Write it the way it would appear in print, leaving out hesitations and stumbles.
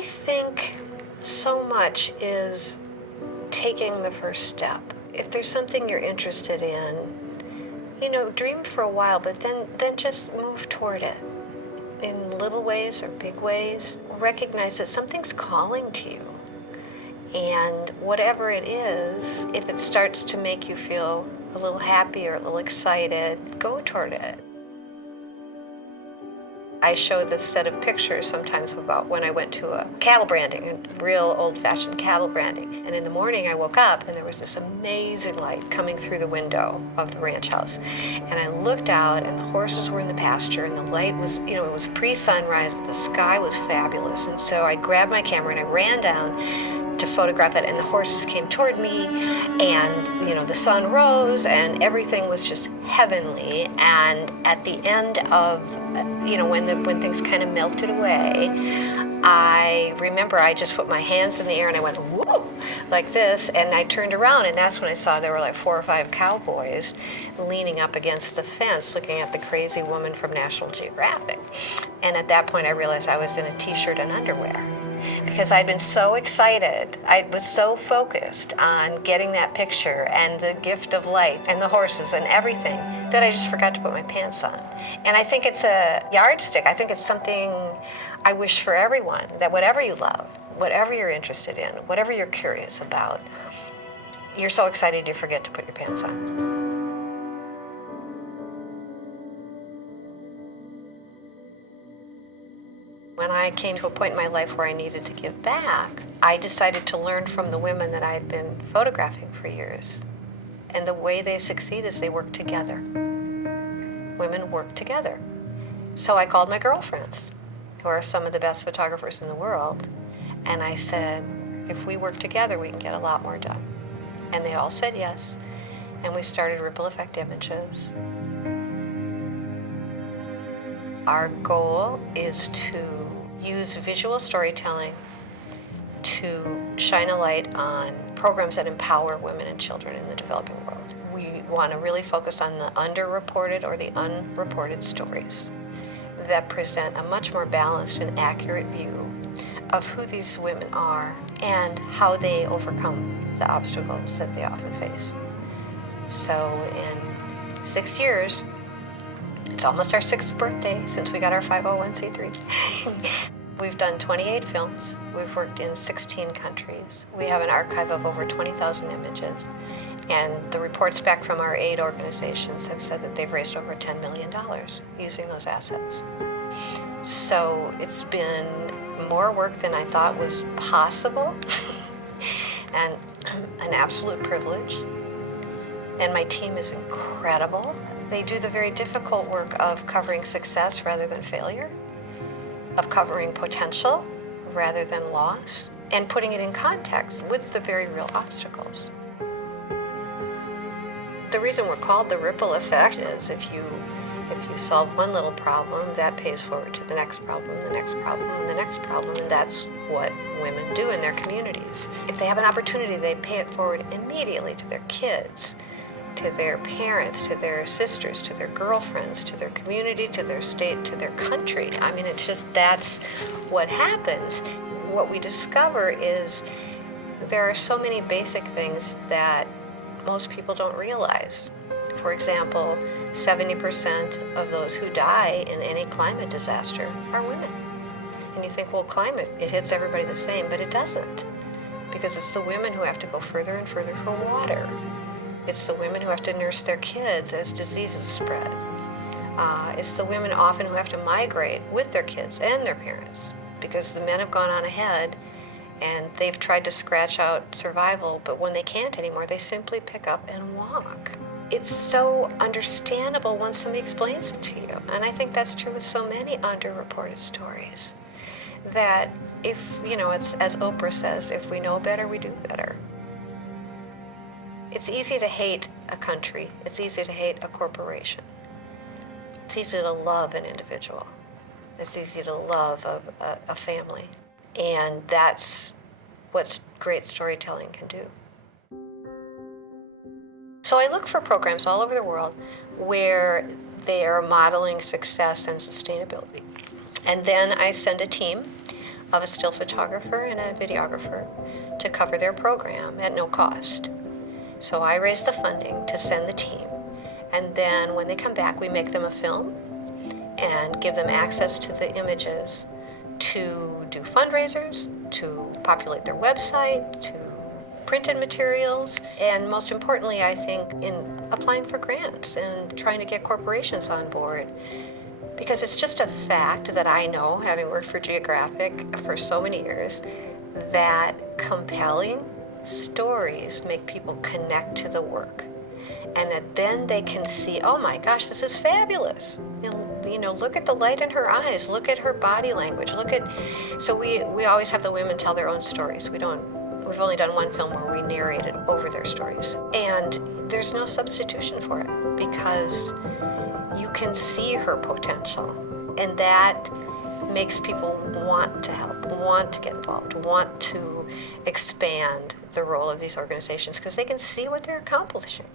I think so much is taking the first step. If there's something you're interested in, dream for a while, but then just move toward it in little ways or big ways. Recognize that something's calling to you. And whatever it is, if it starts to make you feel a little happy or a little excited, go toward it. I show this set of pictures sometimes about when I went to a cattle branding, a real old-fashioned cattle branding. And in the morning I woke up and there was this amazing light coming through the window of the ranch house. And I looked out and the horses were in the pasture and the light was, it was pre-sunrise, but the sky was fabulous. And so I grabbed my camera and I ran down to photograph it, and the horses came toward me, and the sun rose and everything was just heavenly. And at the end of when things kind of melted away, I remember I just put my hands in the air and I went whoa like this, and I turned around and that's when I saw there were like 4 or 5 cowboys leaning up against the fence looking at the crazy woman from National Geographic. And at that point I realized I was in a t-shirt and underwear, because I'd been so excited. I was so focused on getting that picture and the gift of light and the horses and everything that I just forgot to put my pants on. And I think it's a yardstick. I think it's something I wish for everyone, that whatever you love, whatever you're interested in, whatever you're curious about, you're so excited you forget to put your pants on. When I came to a point in my life where I needed to give back, I decided to learn from the women that I had been photographing for years. And the way they succeed is they work together. Women work together. So I called my girlfriends, who are some of the best photographers in the world, and I said, if we work together, we can get a lot more done. And they all said yes, and we started Ripple Effect Images. Our goal is to use visual storytelling to shine a light on programs that empower women and children in the developing world. We want to really focus on the underreported or the unreported stories that present a much more balanced and accurate view of who these women are and how they overcome the obstacles that they often face. So in 6 years, it's almost our 6th birthday since we got our 501c3. We've done 28 films. We've worked in 16 countries. We have an archive of over 20,000 images. And the reports back from our aid organizations have said that they've raised over $10 million using those assets. So it's been more work than I thought was possible, and an absolute privilege. And my team is incredible. They do the very difficult work of covering success rather than failure, of covering potential rather than loss, and putting it in context with the very real obstacles. The reason we're called the ripple effect is if you solve one little problem, that pays forward to the next problem, the next problem, and the next problem, and that's what women do in their communities. If they have an opportunity, they pay it forward immediately to their kids, to their parents, to their sisters, to their girlfriends, to their community, to their state, to their country. I mean, it's just, that's what happens. What we discover is there are so many basic things that most people don't realize. For example, 70% of those who die in any climate disaster are women. And you think, well, climate, it hits everybody the same, but it doesn't. Because it's the women who have to go further and further for water. It's the women who have to nurse their kids as diseases spread. It's the women often who have to migrate with their kids and their parents because the men have gone on ahead and they've tried to scratch out survival, but when they can't anymore, they simply pick up and walk. It's so understandable once somebody explains it to you. And I think that's true with so many underreported stories. That if, it's as Oprah says, if we know better, we do better. It's easy to hate a country. It's easy to hate a corporation. It's easy to love an individual. It's easy to love a family. And that's what great storytelling can do. So I look for programs all over the world where they are modeling success and sustainability. And then I send a team of a still photographer and a videographer to cover their program at no cost. So I raise the funding to send the team, and then when they come back, we make them a film and give them access to the images to do fundraisers, to populate their website, to printed materials, and most importantly, I think, in applying for grants and trying to get corporations on board. Because it's just a fact that I know, having worked for Geographic for so many years, that compelling stories make people connect to the work. And that then they can see, oh my gosh, this is fabulous. Look at the light in her eyes, look at her body language, so we always have the women tell their own stories. We've only done one film where we narrated over their stories. And there's no substitution for it, because you can see her potential. And that makes people want to help, want to get involved, want to expand the role of these organizations, because they can see what they're accomplishing.